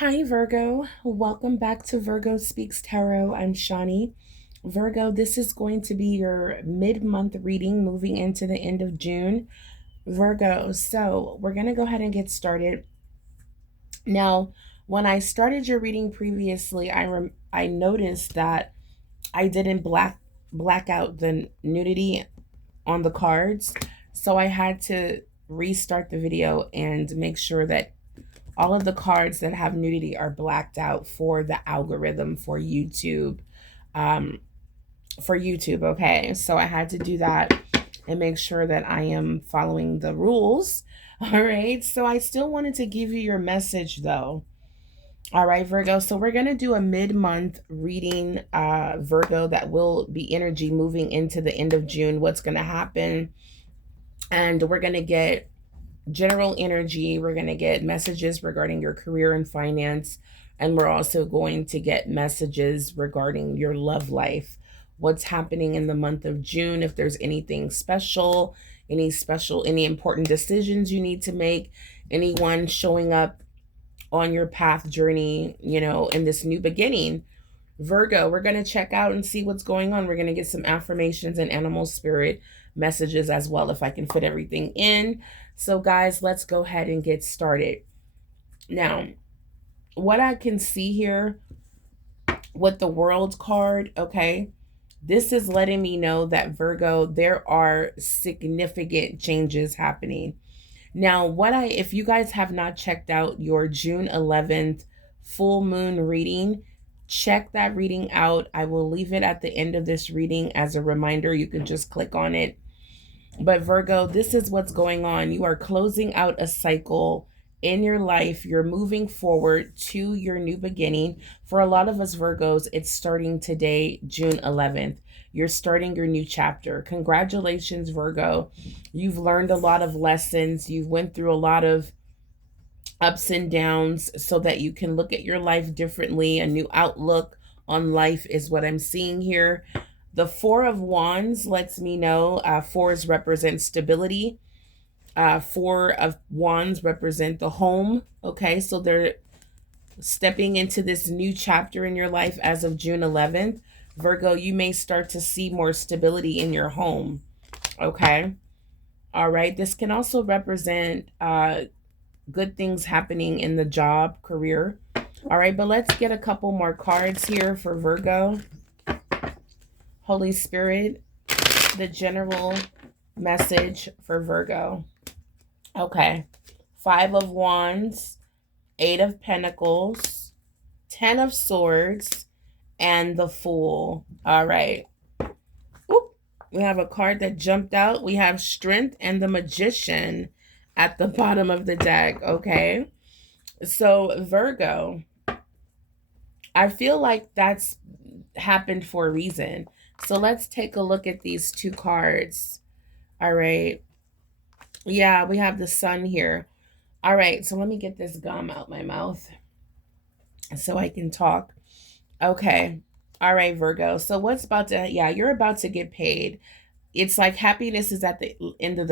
Hi, Virgo. Welcome back to Virgo Speaks Tarot. I'm Shawnee. Virgo, this is going to be your mid-month reading moving into the end of June. Virgo, so we're going to go ahead and get started. Now, when I started your reading previously, I noticed that I didn't black out the nudity on the cards. So I had to restart the video and make sure that all of the cards that have nudity are blacked out for the algorithm for YouTube. Um, for YouTube, okay? So I had to do that and make sure that I am following the rules. All right. So I still wanted to give you your message though. All right, Virgo. So we're going to do a mid-month reading, Virgo, that will be energy moving into the end of June. What's going to happen? And we're going to get general energy. We're going to get messages regarding your career and finance. And we're also going to get messages regarding your love life. What's happening in the month of June, if there's anything special, any important decisions you need to make, anyone showing up on your path journey, in this new beginning. Virgo, we're going to check out and see what's going on. We're going to get some affirmations and animal spirit messages as well, if I can fit everything in. So, guys, let's go ahead and get started. Now, what I can see here with the World card, okay, this is letting me know that Virgo, there are significant changes happening. Now, if you guys have not checked out your June 11th full moon reading, check that reading out. I will leave it at the end of this reading as a reminder. You can just click on it. But Virgo, this is what's going on. You are closing out a cycle in your life. You're moving forward to your new beginning. For a lot of us Virgos, it's starting today, June 11th. You're starting your new chapter. Congratulations, Virgo. You've learned a lot of lessons. You've went through a lot of ups and downs so that you can look at your life differently. A new outlook on life is what I'm seeing here. The Four of Wands lets me know fours represent stability. Four of Wands represent the home. Okay, so they're stepping into this new chapter in your life as of June 11th. Virgo, you may start to see more stability in your home. Okay. All right. This can also represent good things happening in the job, career. All right, but let's get a couple more cards here for Virgo. Holy Spirit, the general message for Virgo. Okay. Five of Wands, Eight of Pentacles, Ten of Swords, and the Fool. All right. Oop. We have a card that jumped out. We have Strength and the Magician at the bottom of the deck. Okay. So Virgo, I feel like that's happened for a reason. So let's take a look at these two cards. All right. Yeah, we have the Sun here. All right. So let me get this gum out my mouth so I can talk. Okay. All right, Virgo. So you're about to get paid. It's like happiness is at the end of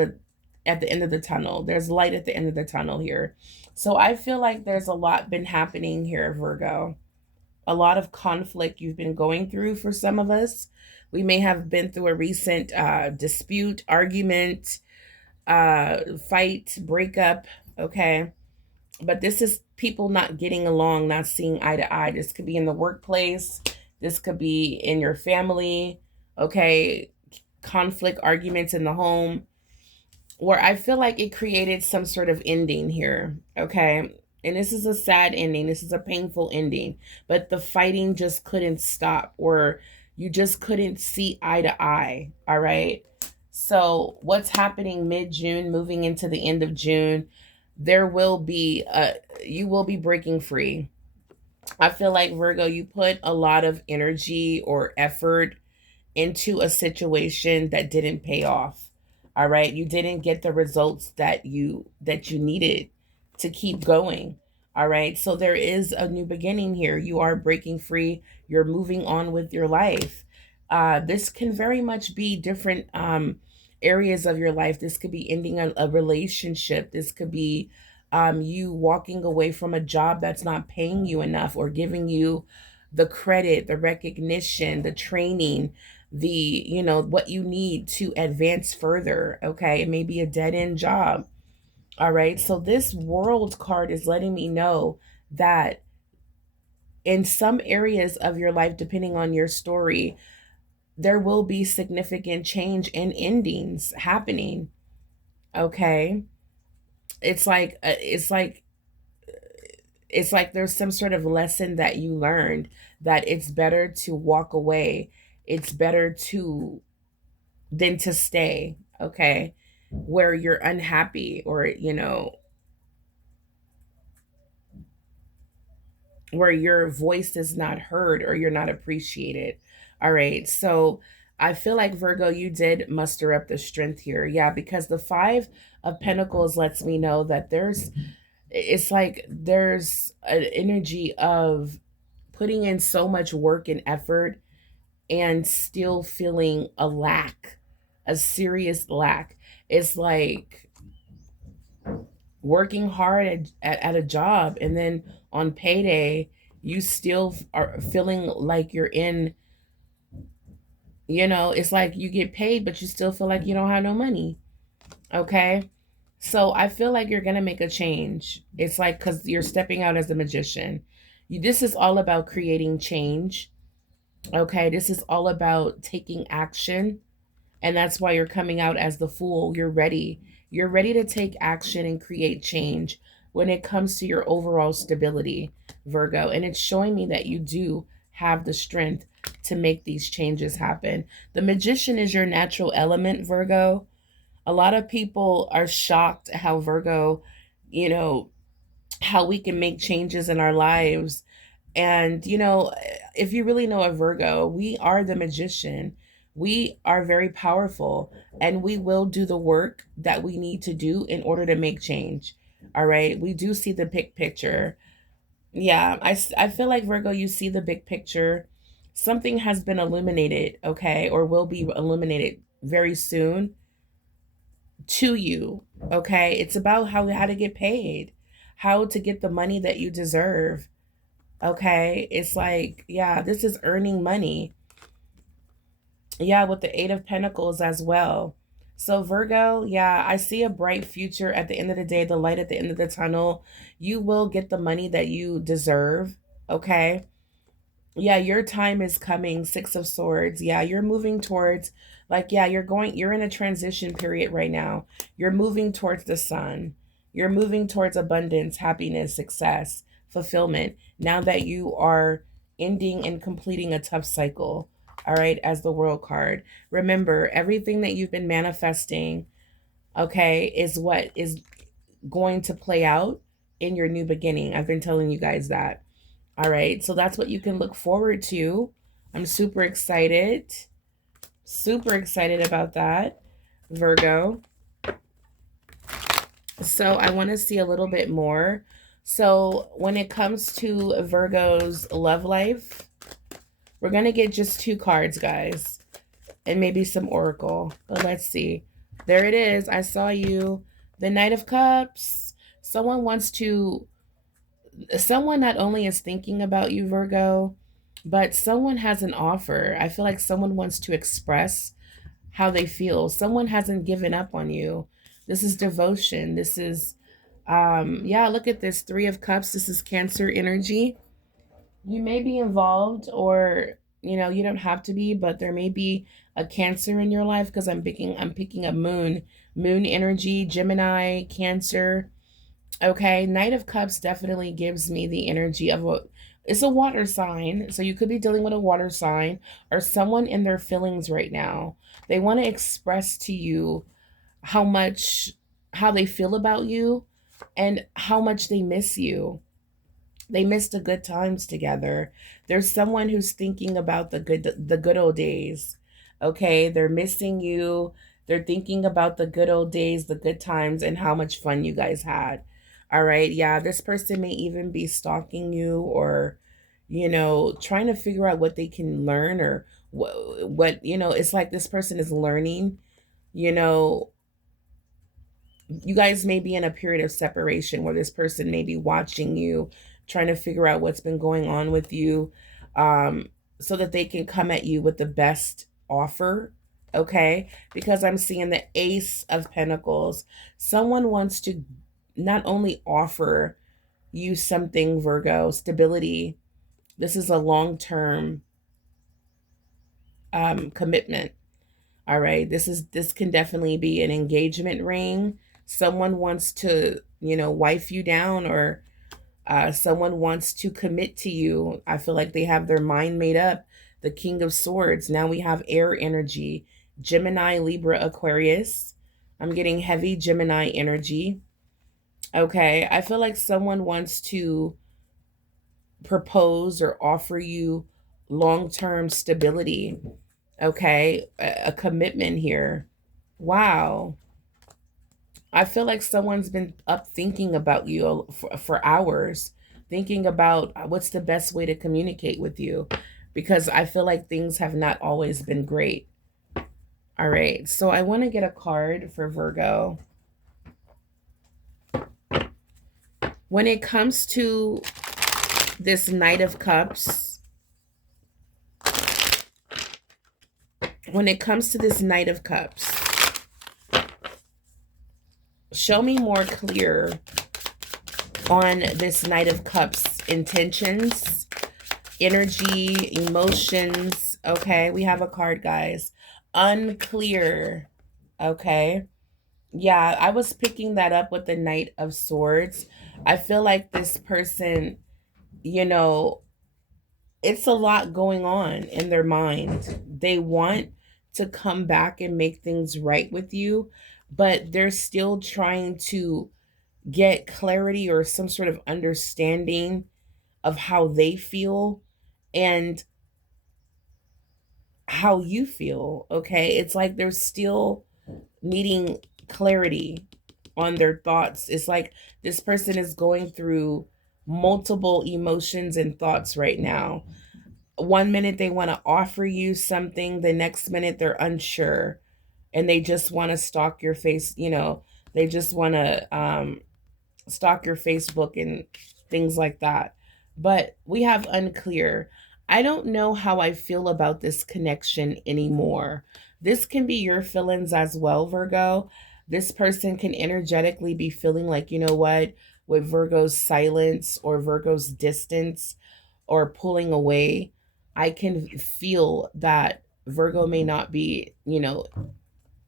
the tunnel. There's light at the end of the tunnel here. So I feel like there's a lot been happening here, Virgo. A lot of conflict you've been going through for some of us. We may have been through a recent dispute, argument, fight, breakup. Okay. But this is people not getting along, not seeing eye to eye. This could be in the workplace. This could be in your family. Okay. Conflict, arguments in the home, where I feel like it created some sort of ending here. Okay. And this is a sad ending. This is a painful ending. But the fighting just couldn't stop, or you just couldn't see eye to eye. All right. So what's happening mid-June, moving into the end of June, you will be breaking free. I feel like Virgo, you put a lot of energy or effort into a situation that didn't pay off. All right. You didn't get the results that you needed to keep going. All right. So there is a new beginning here. You are breaking free. You're moving on with your life. This can very much be different areas of your life. This could be ending a relationship. This could be you walking away from a job that's not paying you enough or giving you the credit, the recognition, the training, the, what you need to advance further. Okay. It may be a dead end job. All right. So this world card is letting me know that in some areas of your life, depending on your story, there will be significant change and endings happening. Okay. It's like, it's like there's some sort of lesson that you learned that it's better to walk away. It's better to than to stay, okay? Where you're unhappy or, where your voice is not heard or you're not appreciated. All right. So I feel like Virgo, you did muster up the strength here. Yeah, because the 5 of Pentacles lets me know that it's like there's an energy of putting in so much work and effort and still feeling a lack, a serious lack. It's like working hard at a job, and then on payday, you still are feeling like you're in, it's like you get paid, but you still feel like you don't have no money. Okay. So I feel like you're going to make a change. It's like, because you're stepping out as a magician. This is all about creating change. Okay, this is all about taking action. And that's why you're coming out as the Fool. You're ready. You're ready to take action and create change when it comes to your overall stability, Virgo. And it's showing me that you do have the strength to make these changes happen. The Magician is your natural element, Virgo. A lot of people are shocked at how Virgo, you know, how we can make changes in our lives. And, if you really know a Virgo, we are the magician. We are very powerful and we will do the work that we need to do in order to make change. All right. We do see the big picture. Yeah. I feel like Virgo, you see the big picture. Something has been illuminated, okay, or will be illuminated very soon to you. Okay. It's about how to get paid, how to get the money that you deserve. Okay. It's like, yeah, this is earning money. Yeah, with the 8 of Pentacles as well. So, Virgo, yeah, I see a bright future at the end of the day, the light at the end of the tunnel. You will get the money that you deserve. Okay. Yeah, your time is coming. 6 of Swords. Yeah, you're moving towards, like, yeah, you're in a transition period right now. You're moving towards the sun. You're moving towards abundance, happiness, success, fulfillment. Now that you are ending and completing a tough cycle, all right, as the World card. Remember, everything that you've been manifesting, okay, is what is going to play out in your new beginning. I've been telling you guys that. All right, so that's what you can look forward to. I'm super excited. Super excited about that, Virgo. So I want to see a little bit more. So when it comes to Virgo's love life, we're going to get just 2 cards, guys, and maybe some oracle. But let's see. There it is. I saw you. The Knight of Cups. Someone not only is thinking about you, Virgo, but someone has an offer. I feel like someone wants to express how they feel. Someone hasn't given up on you. This is devotion. This is, yeah, look at this 3 of Cups. This is Cancer energy. You may be involved, or, you don't have to be, but there may be a Cancer in your life, because I'm picking a moon energy, Gemini, Cancer. Okay, Knight of Cups definitely gives me the energy of it's a water sign. So you could be dealing with a water sign or someone in their feelings right now. They want to express to you how they feel about you and how much they miss you. They missed the good times together. There's someone who's thinking about the good old days. Okay, they're missing you. They're thinking about the good old days, the good times, and how much fun you guys had. All right, yeah, this person may even be stalking you, or, trying to figure out what they can learn, or what, it's like this person is learning, you know You guys may be in a period of separation where this person may be watching you, trying to figure out what's been going on with you, um, so that they can come at you with the best offer. Okay, because I'm seeing the Ace of Pentacles. Someone wants to not only offer you something, Virgo, stability. This is a long-term commitment. All right. This can definitely be an engagement ring. Someone wants to, wife you down, or someone wants to commit to you. I feel like they have their mind made up. The King of Swords. Now we have air energy. Gemini, Libra, Aquarius. I'm getting heavy Gemini energy. Okay. I feel like someone wants to propose or offer you long-term stability. Okay. A commitment here. Wow. I feel like someone's been up thinking about you for hours, thinking about what's the best way to communicate with you, because I feel like things have not always been great. All right. So I want to get a card for Virgo. When it comes to this Knight of Cups, when it comes to this Knight of Cups, show me more clear on this Knight of Cups intentions, energy, emotions. Okay, we have a card, guys. Unclear. Okay. Yeah, I was picking that up with the Knight of Swords. I feel like this person, you know, it's a lot going on in their mind. They want to come back and make things right with you, but they're still trying to get clarity or some sort of understanding of how they feel and how you feel. Okay. It's like they're still needing clarity on their thoughts. It's like this person is going through multiple emotions and thoughts right now. One minute they want to offer you something, the next minute they're unsure and they just want to stalk your face. They just want to stalk your Facebook and things like that. But we have unclear. I don't know how I feel about this connection anymore. This can be your feelings as well, Virgo. This person can energetically be feeling like, you know what, with Virgo's silence or Virgo's distance or pulling away, I can feel that Virgo may not be,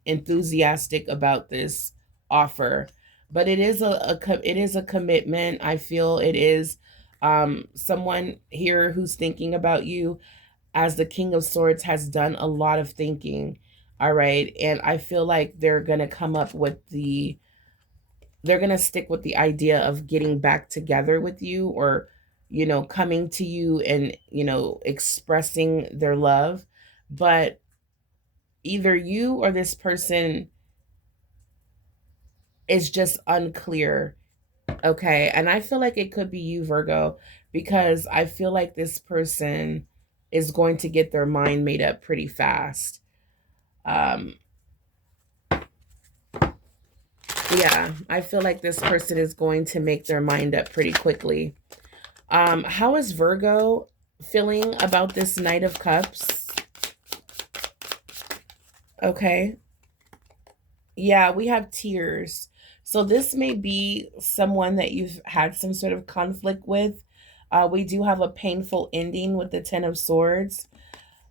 enthusiastic about this offer, but it is it is a commitment. I feel it is someone here who's thinking about you, as the King of Swords has done a lot of thinking. All right, and I feel like they're going to stick with the idea of getting back together with you, or coming to you and expressing their love. But either you or this person is just unclear. Okay. And I feel like it could be you, Virgo, because I feel like this person is going to get their mind made up pretty fast. Um, yeah, I feel like this person is going to make their mind up pretty quickly. How is Virgo feeling about this Knight of Cups? Okay. Yeah, we have tears. So this may be someone that you've had some sort of conflict with. We do have a painful ending with the Ten of Swords.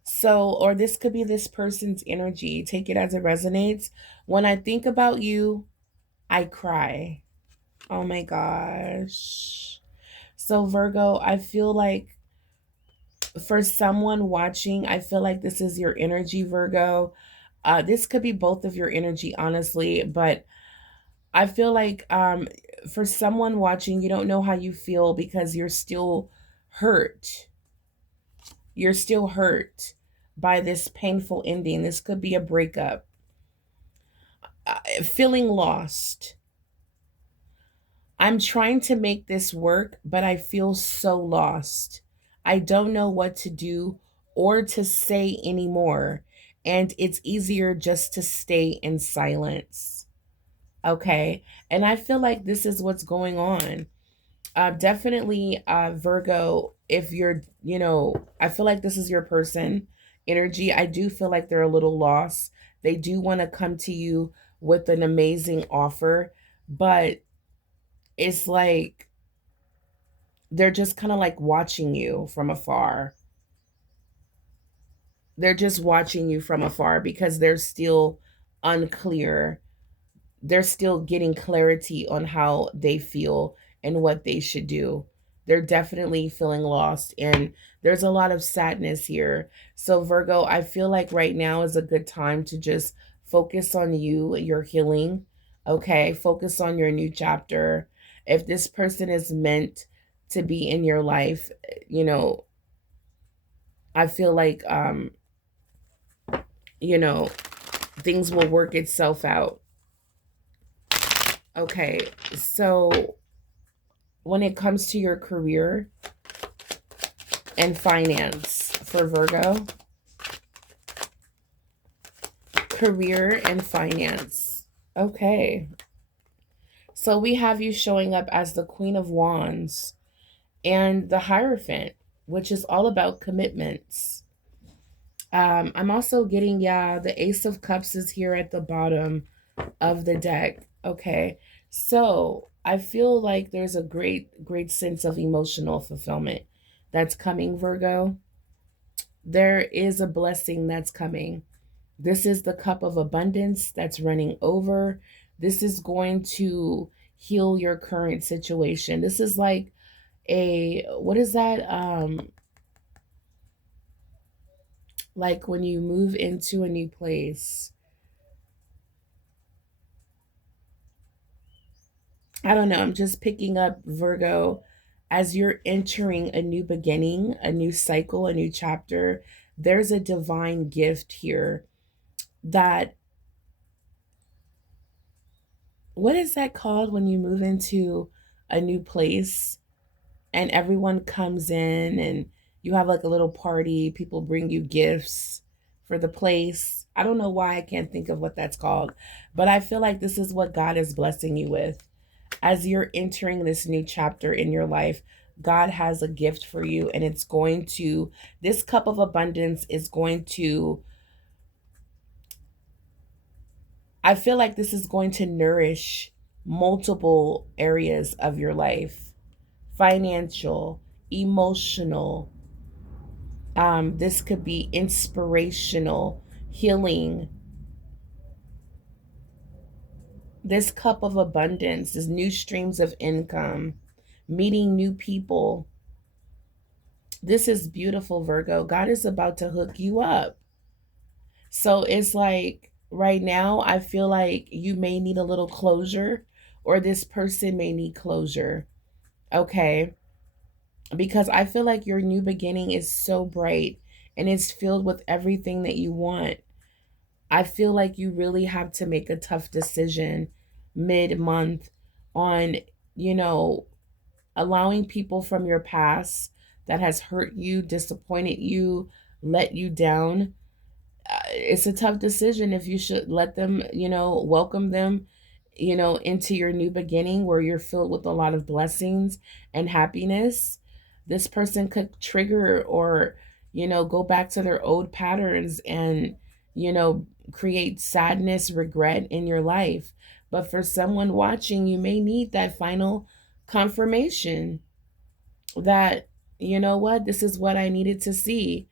So, or this could be this person's energy. Take it as it resonates. When I think about you, I cry. Oh my gosh. So, Virgo, I feel like for someone watching, I feel like this is your energy, Virgo. This could be both of your energy, honestly, but I feel like for someone watching, you don't know how you feel because you're still hurt. You're still hurt by this painful ending. This could be a breakup. Feeling lost. I'm trying to make this work, but I feel so lost. I don't know what to do or to say anymore. And it's easier just to stay in silence. Okay. And I feel like this is what's going on. Definitely, Virgo, if you're, I feel like this is your person energy. I do feel like they're a little lost. They do want to come to you with an amazing offer, but it's like they're just kind of like watching you from afar. They're just watching you from afar because they're still unclear. They're still getting clarity on how they feel and what they should do. They're definitely feeling lost, and there's a lot of sadness here. So, Virgo, I feel like right now is a good time to just focus on you, your healing. Okay. Focus on your new chapter. If this person is meant to be in your life, you know, I feel like, you know, things will work itself out. Okay. So, when it comes to your career and finance for Virgo, career and finance. Okay. So we have you showing up as the Queen of Wands and the Hierophant, which is all about commitments. I'm also getting, yeah, the Ace of Cups is here at the bottom of the deck. Okay. So I feel like there's a great sense of emotional fulfillment that's coming, Virgo. There is a blessing that's coming. This is the cup of abundance that's running over. This is going to heal your current situation. This is like what is that? Like when you move into a new place. I don't know. I'm just picking up Virgo as you're entering a new beginning, a new cycle, a new chapter. There's a divine gift here that, what is that called when you move into a new place and everyone comes in and you have like a little party, people bring you gifts for the place. I don't know why I can't think of what that's called, but I feel like this is what God is blessing you with. As you're entering this new chapter in your life, God has a gift for you, and it's going to, this cup of abundance is going to, I feel like this is going to nourish multiple areas of your life: financial, emotional. This could be inspirational, healing. This cup of abundance is new streams of income, meeting new people. This is beautiful, Virgo. God is about to hook you up. So it's like right now, I feel like you may need a little closure, or this person may need closure. Okay. Because I feel like your new beginning is so bright and it's filled with everything that you want. I feel like you really have to make a tough decision mid-month on, you know, allowing people from your past that has hurt you, disappointed you, let you down. It's a tough decision if you should let them, welcome them, into your new beginning where you're filled with a lot of blessings and happiness. This person could trigger or, go back to their old patterns and, create sadness, regret in your life. But for someone watching, you may need that final confirmation that, you know what, this is what I needed to see.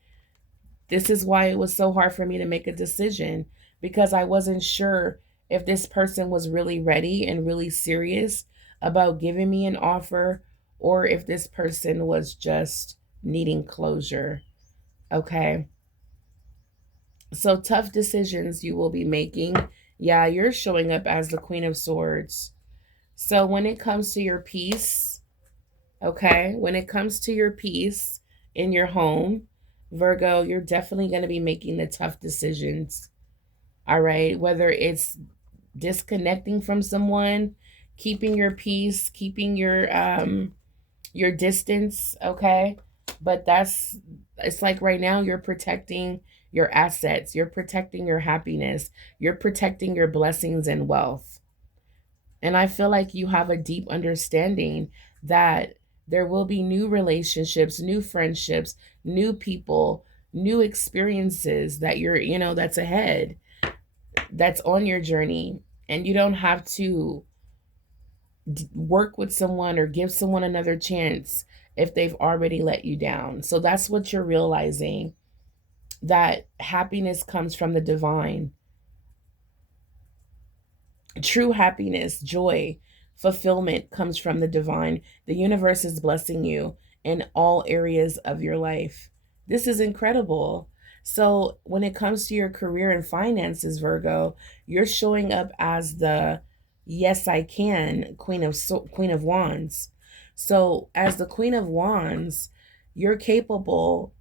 This is why it was so hard for me to make a decision, because I wasn't sure if this person was really ready and really serious about giving me an offer, or if this person was just needing closure. Okay. So tough decisions you will be making. Yeah, you're showing up as the Queen of Swords. So when it comes to your peace, okay, when it comes to your peace in your home, Virgo, you're definitely going to be making the tough decisions. All right. Whether it's disconnecting from someone, keeping your peace, keeping your distance, okay? But it's like right now you're protecting your assets, you're protecting your happiness, you're protecting your blessings and wealth. And I feel like you have a deep understanding that there will be new relationships, new friendships, new people, new experiences that that's ahead, that's on your journey. And you don't have to work with someone or give someone another chance if they've already let you down. So that's what you're realizing, that happiness comes from the divine. True happiness, joy, fulfillment comes from the divine. The universe is blessing you in all areas of your life. This is incredible. So, when it comes to your career and finances, Virgo, you're showing up as the yes, I can Queen of Wands. So, as the Queen of Wands, you're capable.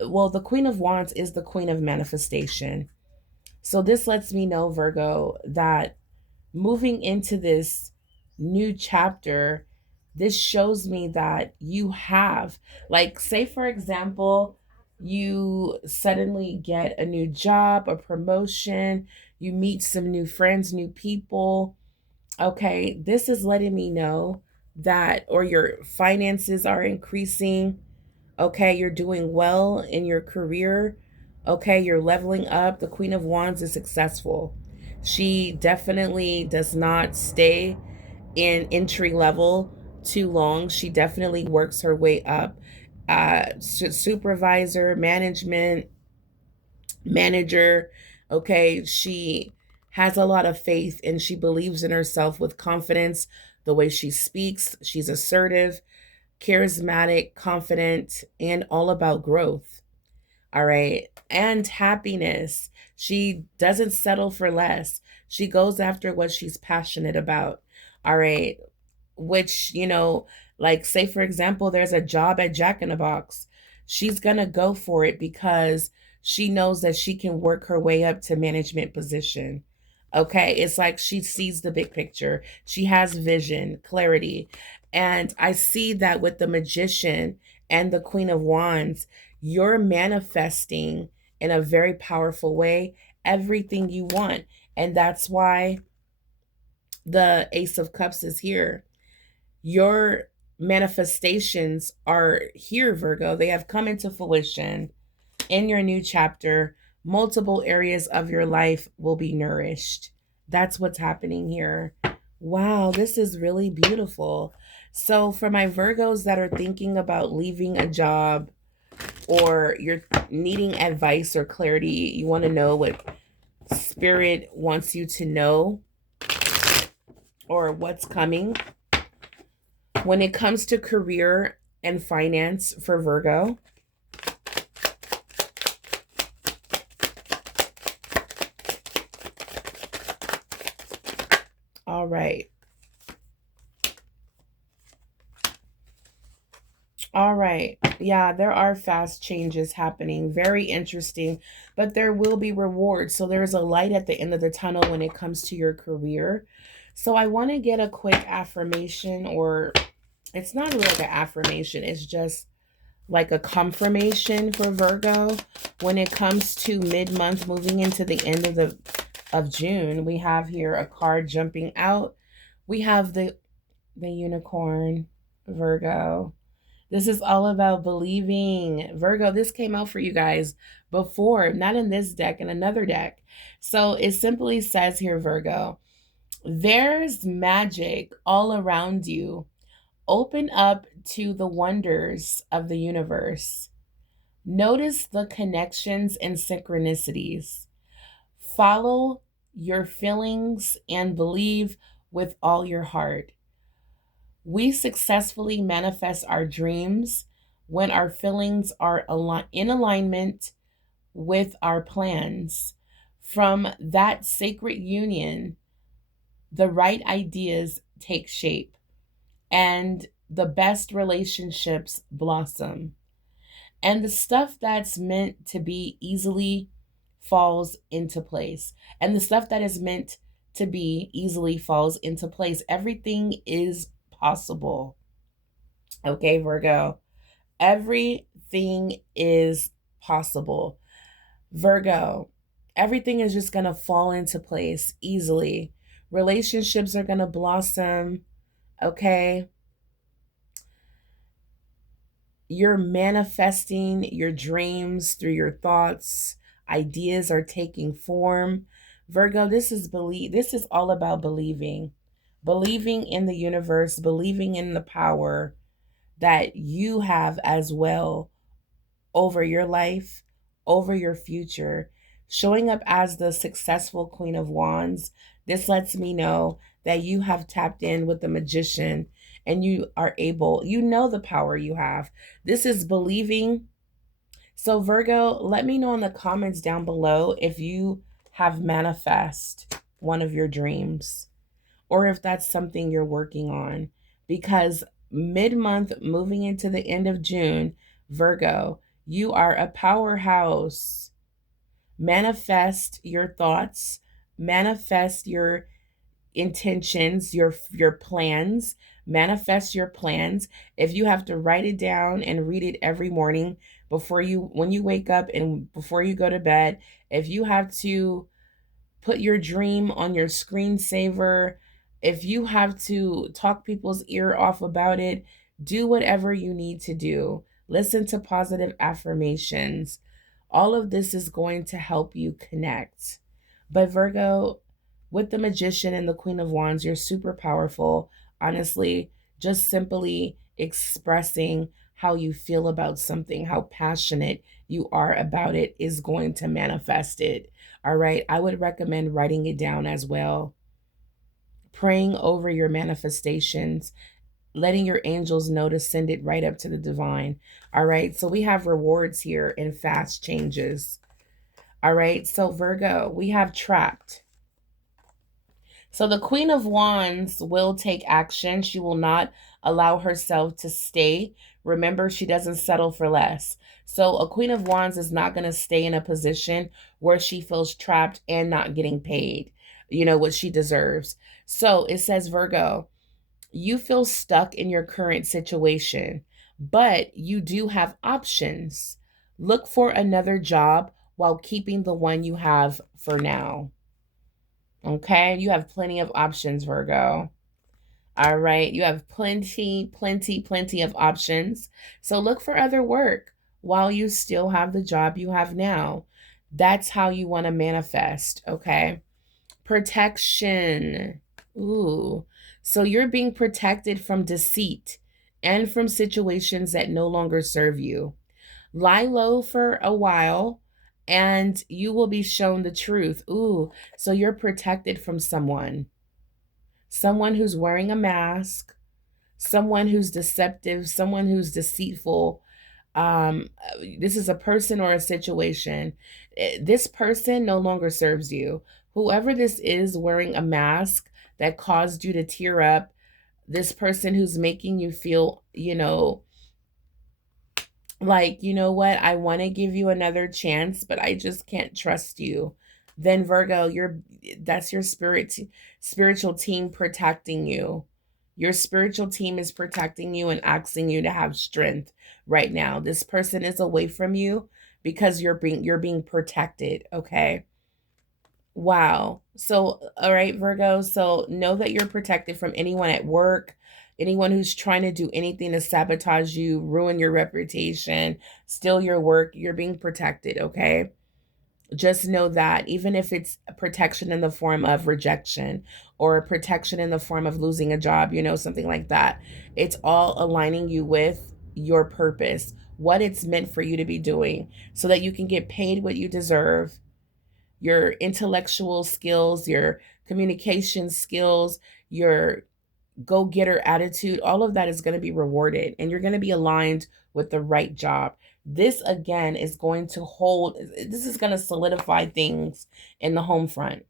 Well, the Queen of Wands is the Queen of Manifestation. So, this lets me know, Virgo, that moving into this new chapter, this shows me that you have, like, say, for example, you suddenly get a new job, a promotion, you meet some new friends, new people. Okay, this is letting me know that, or your finances are increasing. Okay, you're doing well in your career. Okay, you're leveling up. The Queen of Wands is successful. She definitely does not stay in entry level too long. She definitely works her way up. Supervisor, management, manager. Okay, she has a lot of faith and she believes in herself with confidence. The way she speaks, she's assertive, charismatic, confident, and all about growth. All right. And happiness. She doesn't settle for less. She goes after what she's passionate about. All right. Which, like, say, for example, there's a job at Jack in the Box. She's going to go for it because she knows that she can work her way up to management position. Okay. It's like she sees the big picture. She has vision, clarity. And I see that with the Magician and the Queen of Wands, you're manifesting in a very powerful way everything you want. And that's why the Ace of Cups is here. Your manifestations are here, Virgo. They have come into fruition in your new chapter. Multiple areas of your life will be nourished. That's what's happening here. Wow, this is really beautiful. So, for my Virgos that are thinking about leaving a job, or you're needing advice or clarity, you want to know what Spirit wants you to know or what's coming when it comes to career and finance for Virgo. All right. All right. Yeah, there are fast changes happening. Very interesting, but there will be rewards. So there's a light at the end of the tunnel when it comes to your career. So I want to get a quick affirmation, or it's not really like an affirmation, it's just like a confirmation for Virgo when it comes to mid-month moving into the end of June. We have here a card jumping out. We have the unicorn, Virgo. This is all about believing. Virgo, this came out for you guys before, not in this deck, in another deck. So it simply says here, Virgo, there's magic all around you. Open up to the wonders of the universe. Notice the connections and synchronicities. Follow your feelings and believe with all your heart. We successfully manifest our dreams when our feelings are in alignment with our plans. From that sacred union, the right ideas take shape and the best relationships blossom. And the stuff that's meant to be easily falls into place. And the stuff that is meant to be easily falls into place. Everything is possible. Okay, Virgo. Everything is possible. Virgo, everything is just going to fall into place easily. Relationships are going to blossom, okay? You're manifesting your dreams through your thoughts. Ideas are taking form. Virgo, this is all about believing. Believing in the universe, believing in the power that you have as well over your life, over your future. Showing up as the successful Queen of Wands, this lets me know that you have tapped in with the magician and you are able, you know the power you have. This is believing. So, Virgo, let me know in the comments down below if you have manifest one of your dreams or if that's something you're working on. Because mid month, moving into the end of June, Virgo, you are a powerhouse. Manifest your thoughts, manifest your intentions, your plans, manifest your plans. If you have to write it down and read it every morning before you when you wake up and before you go to bed, if you have to put your dream on your screensaver, if you have to talk people's ear off about it, do whatever you need to do. Listen to positive affirmations. All of this is going to help you connect. But Virgo, with the Magician and the Queen of Wands, you're super powerful. Honestly, just simply expressing how you feel about something, how passionate you are about it, is going to manifest it. All right. I would recommend writing it down as well. Praying over your manifestations, letting your angels know to send it right up to the divine. All right. So we have rewards here and fast changes. All right. So Virgo, we have trapped. So the Queen of Wands will take action. She will not allow herself to stay. Remember, she doesn't settle for less. So a Queen of Wands is not going to stay in a position where she feels trapped and not getting paid, you know, what she deserves. So it says, Virgo, you feel stuck in your current situation, but you do have options. Look for another job while keeping the one you have for now. Okay, you have plenty of options, Virgo. All right, you have plenty of options. So look for other work while you still have the job you have now. That's how you want to manifest, okay? Protection. Ooh. So you're being protected from deceit and from situations that no longer serve you. Lie low for a while and you will be shown the truth. Ooh, so you're protected from someone who's wearing a mask, someone who's deceptive, someone who's deceitful. This is a person or a situation. This person no longer serves you. Whoever this is wearing a mask that caused you to tear up, this person who's making you feel, you know, like, you know what, I want to give you another chance, but I just can't trust you. Then Virgo, that's your spiritual team protecting you. Your spiritual team is protecting you and asking you to have strength right now. This person is away from you because you're being protected, okay? Wow. So, all right, Virgo. So, know that you're protected from anyone at work, anyone who's trying to do anything to sabotage you, ruin your reputation, steal your work. You're being protected, okay? Just know that even if it's a protection in the form of rejection or a protection in the form of losing a job, you know, something like that, it's all aligning you with your purpose, what it's meant for you to be doing so that you can get paid what you deserve. Your intellectual skills, your communication skills, your go getter attitude, all of that is going to be rewarded and you're going to be aligned with the right job. This again is going to this is going to solidify things in the home front.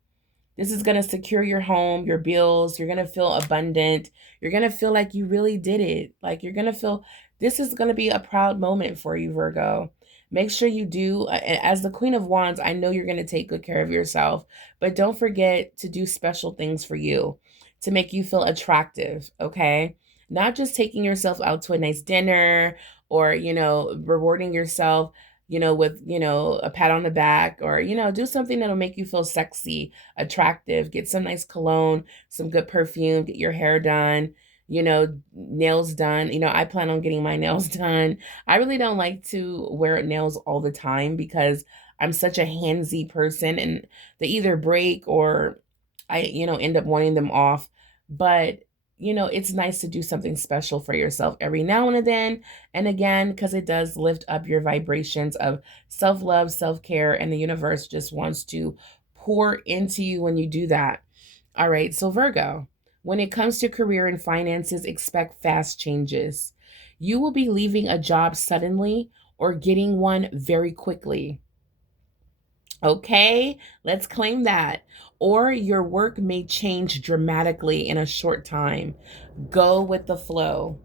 This is going to secure your home, your bills. You're going to feel abundant. You're going to feel like you really did it. Like you're going to feel this is going to be a proud moment for you, Virgo. Make sure you do. As the Queen of Wands, I know you're going to take good care of yourself, but don't forget to do special things for you to make you feel attractive, okay? Not just taking yourself out to a nice dinner or, you know, rewarding yourself. with, a pat on the back, or, do something that'll make you feel sexy, attractive. Get some nice cologne, some good perfume, get your hair done, nails done. I plan on getting my nails done. I really don't like to wear nails all the time because I'm such a handsy person, and they either break or I, end up wanting them off. But, it's nice to do something special for yourself every now and then and again, because it does lift up your vibrations of self love, self care, and the universe just wants to pour into you when you do that. All right, so Virgo, when it comes to career and finances, expect fast changes. You will be leaving a job suddenly or getting one very quickly. Okay, let's claim that. Or your work may change dramatically in a short time. Go with the flow.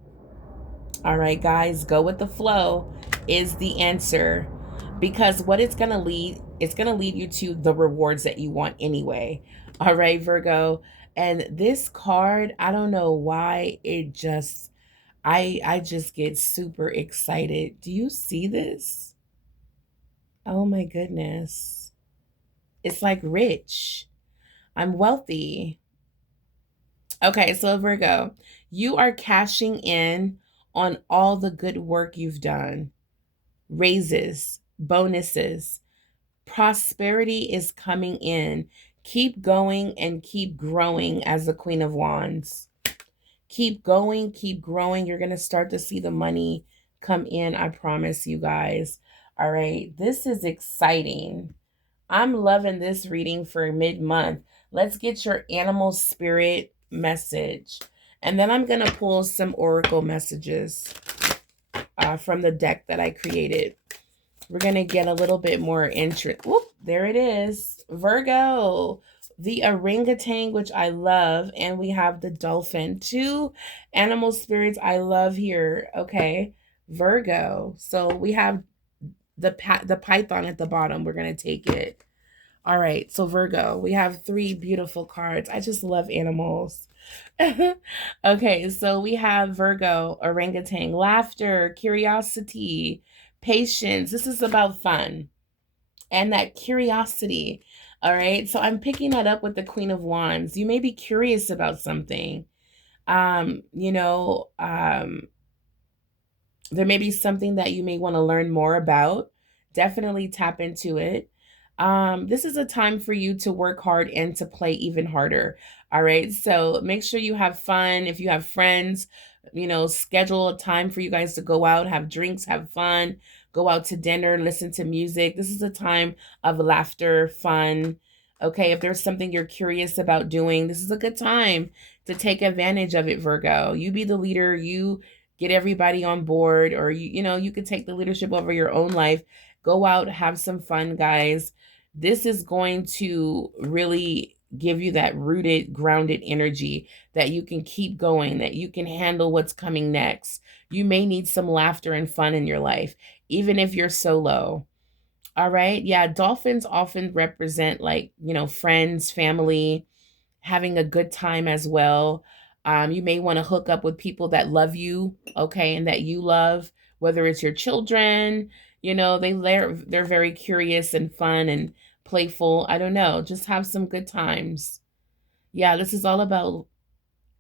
All right, guys, go with the flow is the answer, because what it's going to lead you to the rewards that you want anyway. All right, Virgo. And this card, I don't know why I just get super excited. Do you see this? Oh my goodness. It's like rich. I'm wealthy. Okay, so Virgo, you are cashing in on all the good work you've done. Raises, bonuses, prosperity is coming in. Keep going and keep growing as the Queen of Wands. Keep going, keep growing. You're going to start to see the money come in. I promise you guys. All right, this is exciting. I'm loving this reading for mid-month. Let's get your animal spirit message. And then I'm going to pull some oracle messages from the deck that I created. We're going to get a little bit more interest. Whoop, there it is. Virgo, the orangutan, which I love. And we have the dolphin. Two animal spirits I love here. Okay, Virgo. So we have the python at the bottom. We're going to take it. All right, so Virgo, we have three beautiful cards. I just love animals. Okay, so we have Virgo, orangutan, laughter, curiosity, patience. This is about fun and that curiosity. All right, so I'm picking that up with the Queen of Wands. You may be curious about something. Um, you know, um, there may be something that you may want to learn more about. Definitely tap into it. This is a time for you to work hard and to play even harder. All right. So make sure you have fun. If you have friends, schedule a time for you guys to go out, have drinks, have fun, go out to dinner, listen to music. This is a time of laughter, fun. Okay. If there's something you're curious about doing, this is a good time to take advantage of it, Virgo. You be the leader. You get everybody on board, or you could take the leadership over your own life. Go out, have some fun, guys. This is going to really give you that rooted, grounded energy that you can keep going, that you can handle what's coming next. You may need some laughter and fun in your life, even if you're solo. All right. Yeah. Dolphins often represent, like, friends, family, having a good time as well. You may want to hook up with people that love you, okay, and that you love, whether it's your children, they're very curious and fun and playful. I don't know, just have some good times. Yeah, this is all about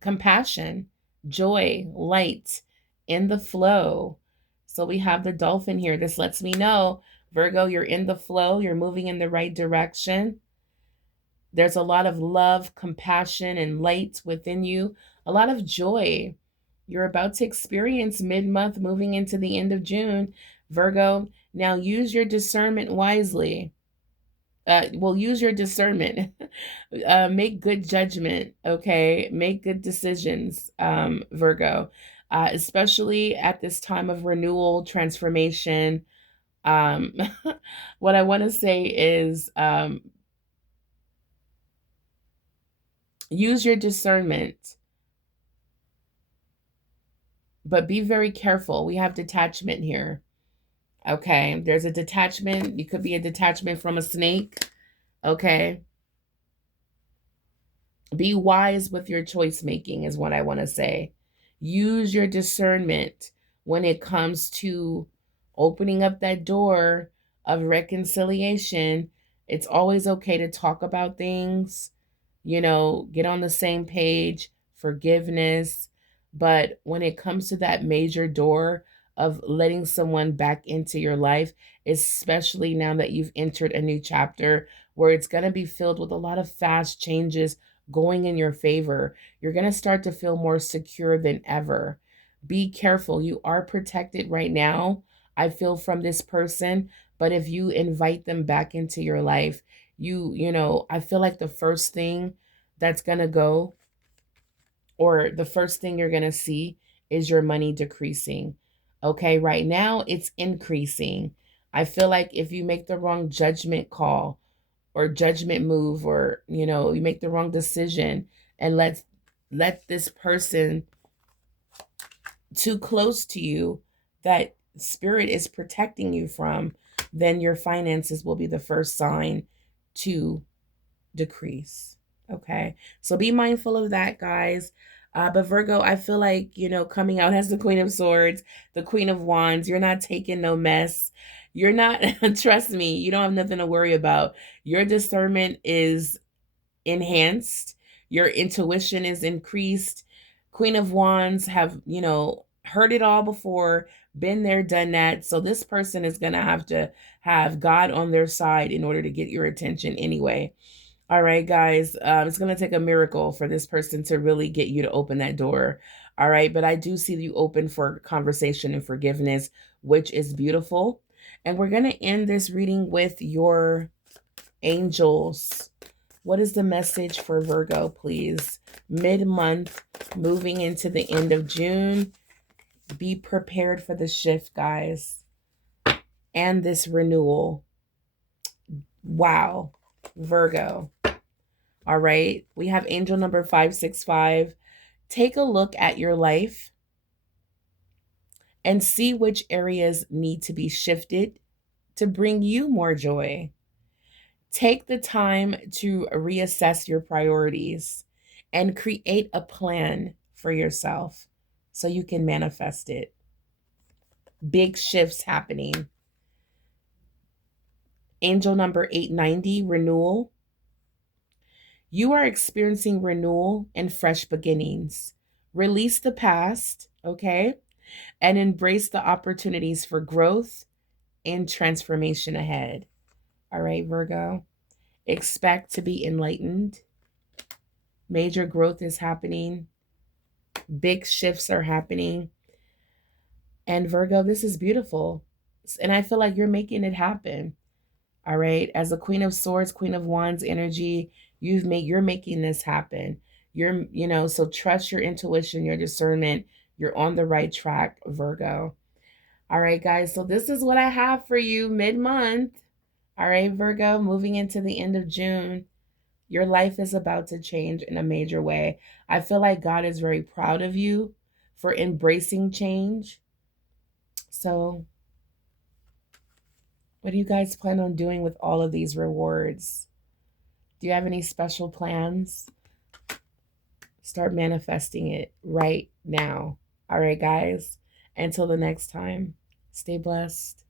compassion, joy, light, in the flow. So we have the dolphin here. This lets me know, Virgo, you're in the flow, you're moving in the right direction. There's a lot of love, compassion, and light within you, a lot of joy. You're about to experience mid-month moving into the end of June, Virgo. Now use your discernment wisely. Use your discernment. Make good judgment, okay? Make good decisions, Virgo. Especially at this time of renewal, transformation. Um, what I want to say is, use your discernment, but be very careful. We have detachment here. Okay, there's a detachment. You could be a detachment from a snake. Okay, be wise with your choice making, is what I want to say. Use your discernment when it comes to opening up that door of reconciliation. It's always okay to talk about things, get on the same page, forgiveness. But when it comes to that major door of letting someone back into your life, especially now that you've entered a new chapter where it's going to be filled with a lot of fast changes going in your favor, you're going to start to feel more secure than ever. Be careful. You are protected right now, I feel, from this person. But if you invite them back into your life, I feel like the first thing that's going to go, or the first thing you're going to see, is your money decreasing. Okay, right now it's increasing. I feel like if you make the wrong judgment call or judgment move, or you make the wrong decision and let this person too close to you that spirit is protecting you from, then your finances will be the first sign to decrease. Okay. So be mindful of that, guys. But Virgo, I feel like, coming out as the Queen of Swords, the Queen of Wands, you're not taking no mess. You're not, trust me, you don't have nothing to worry about. Your discernment is enhanced, your intuition is increased. Queen of Wands have, heard it all before, been there, done that. So this person is going to have God on their side in order to get your attention anyway. All right, guys, it's going to take a miracle for this person to really get you to open that door. All right, but I do see you open for conversation and forgiveness, which is beautiful. And we're going to end this reading with your angels. What is the message for Virgo, please? Mid-month, moving into the end of June. Be prepared for the shift, guys, and this renewal. Wow, Virgo. All right, we have angel number 565. Take a look at your life and see which areas need to be shifted to bring you more joy. Take the time to reassess your priorities and create a plan for yourself so you can manifest it. Big shifts happening. Angel number 890, renewal. You are experiencing renewal and fresh beginnings. Release the past, okay? And embrace the opportunities for growth and transformation ahead. All right, Virgo. Expect to be enlightened. Major growth is happening. Big shifts are happening. And Virgo, this is beautiful. And I feel like you're making it happen. All right. As a Queen of Swords, Queen of Wands energy, you're making this happen. So trust your intuition, your discernment. You're on the right track, Virgo. All right, guys. So this is what I have for you mid-month. All right, Virgo, moving into the end of June. Your life is about to change in a major way. I feel like God is very proud of you for embracing change. So, what do you guys plan on doing with all of these rewards? Do you have any special plans? Start manifesting it right now. All right, guys. Until the next time, stay blessed.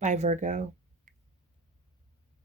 Bye, Virgo.